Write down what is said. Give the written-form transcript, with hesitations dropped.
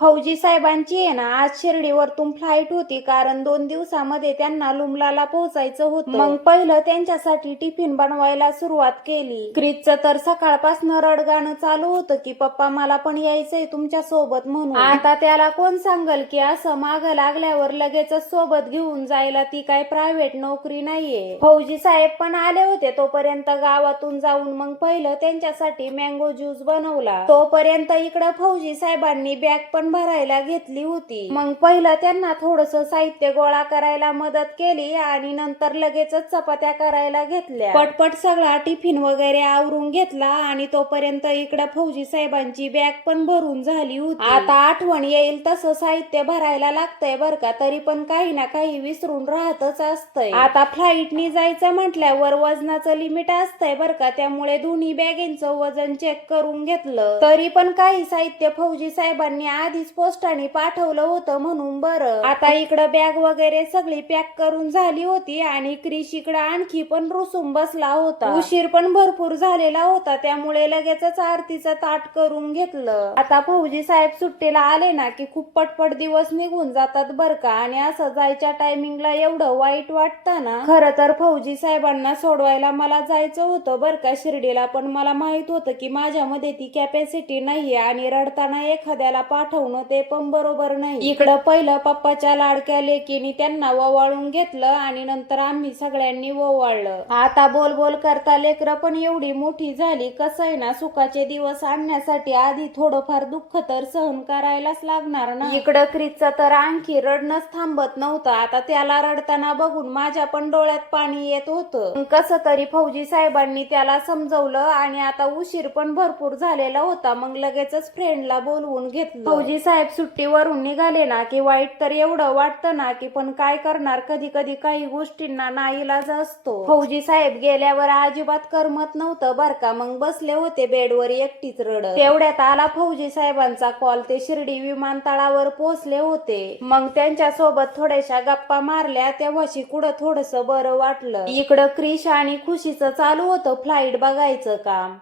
फौजी साहेबांची आहे ना आज शिर्डीवरतून फ्लाईट होती, कारण 2 दिवसामध्ये त्यांना लुमलाला पोहोचायचं होतं. मग पहिलं त्यांच्यासाठी टिफिन बनवायला सुरुवात केली. क्रिसचं तर सकाळपासून रडगाणं चालू होतं की पप्पा मला पण यायचंय तुमच्या सोबत म्हणून. आता त्याला कोण सांगल की असं मागं लागल्यावर लगेचच सोबत घेऊन जायला, ती काय प्रायव्हेट नोकरी नाहीये. फौजी साहेब पण आले होते तोपर्यंत गावातून जाऊन मग पहिलं त्यांच्यासाठी मँगो ज्यूस बनवला. तोपर्यंत इकडं फौजी साहेबांनी बॅग पण भरायला घेतली होती. मग पहिलं त्यांना थोडस साहित्य गोळा करायला मदत केली आणि नंतर लगेचच चपात्या करायला घेतल्या. पटपट सगळा टिफिन वगैरे आवरून घेतला आणि तोपर्यंत इकडं फौजी साहेबांची बॅग पण भरून झाली होती. आता आठवण येईल तसं साहित्य भरायला लागतंय बर का, तरी पण काही ना काही विसरून राहतच असतंय. आता फ्लाईटनी जायचं म्हटल्यावर वजनाचं लिमिट असतंय बर का, त्यामुळे दोन्ही बॅगेंचं वजन चेक करून घेतलं. तरी पण काही साहित्य फौजी साहेबांनी आधीच पोस्टाने पाठवलं होतं म्हणून बरं. आता इकडं बॅग वगैरे सगळी पॅक करून झाली होती आणि क्रिश इकडं आणखी पण रुसून बसला होता. उशीर पण भरपूर झालेला होता, त्यामुळे लगेचच आरतीचं ताट करून घेतलं. आता फौजी साहेब सुट्टीला आले ना की खूप पटपट दिवस निघून जातात बर का, आणि असं जायच्या टायमिंगला एवढं वाईट वाटतं ना. खरं तर फौजी साहेबांना सोडवायला मला जायचं होतं बर का शिर्डीला, पण मला माहित होतं की माझ्यामध्ये ती कॅपॅसिटी नाहीये आणि रडताना एखाद्याला पाठवणं ते पण बरोबर नाही. इकडं पहिलं पप्पाच्या लाडक्या लेकीने त्यांना ओवाळून घेतलं आणि नंतर आम्ही सगळ्यांनी ओवाळलं. आता बोल बोल करता लेकरं पण एवढी मोठी झाली, कसं आहे ना सुखाचे दिवस आणण्यासाठी आधी थोडंफार दुःख तर सहन करायलाच लागणार ना. इकडं क्रिसचं तर आणखी रडणंच थांबत नव्हतं. आता त्याला रडताना बघून माझ्या पण डोळ्यात पाणी येत होतं. कसं तरी फौजी साहेबांनी त्याला समजवलं आणि आता उशीर पण भरपूर झालेला होता. मग लगेचच फ्रेंडला बोलवून घेतलं. फौजी साहेब सुट्टीवरून निघाले ना की वाईट तर एवढं वाटतं ना की पण काय करणार, कधी कधी काही गोष्टींना नाईलाज असतो. फौजी साहेब गेल्यावर अजिबात करमत नव्हतं बर का. मग बसले होते बेडवर एकटीच रडत. तेवढ्यात आला फौजी साहेबांचा कॉल. ते शिर्डी विमानतळावर पोहोचले होते. मग त्यांच्या सोबत थोड्याशा गप्पा मारल्या, तेव्हाशी कुठं थोडस बरं वाटलं. इकडं क्रिश आणि खुशीचं चालू होतं फ्लाईट बघायचं काम.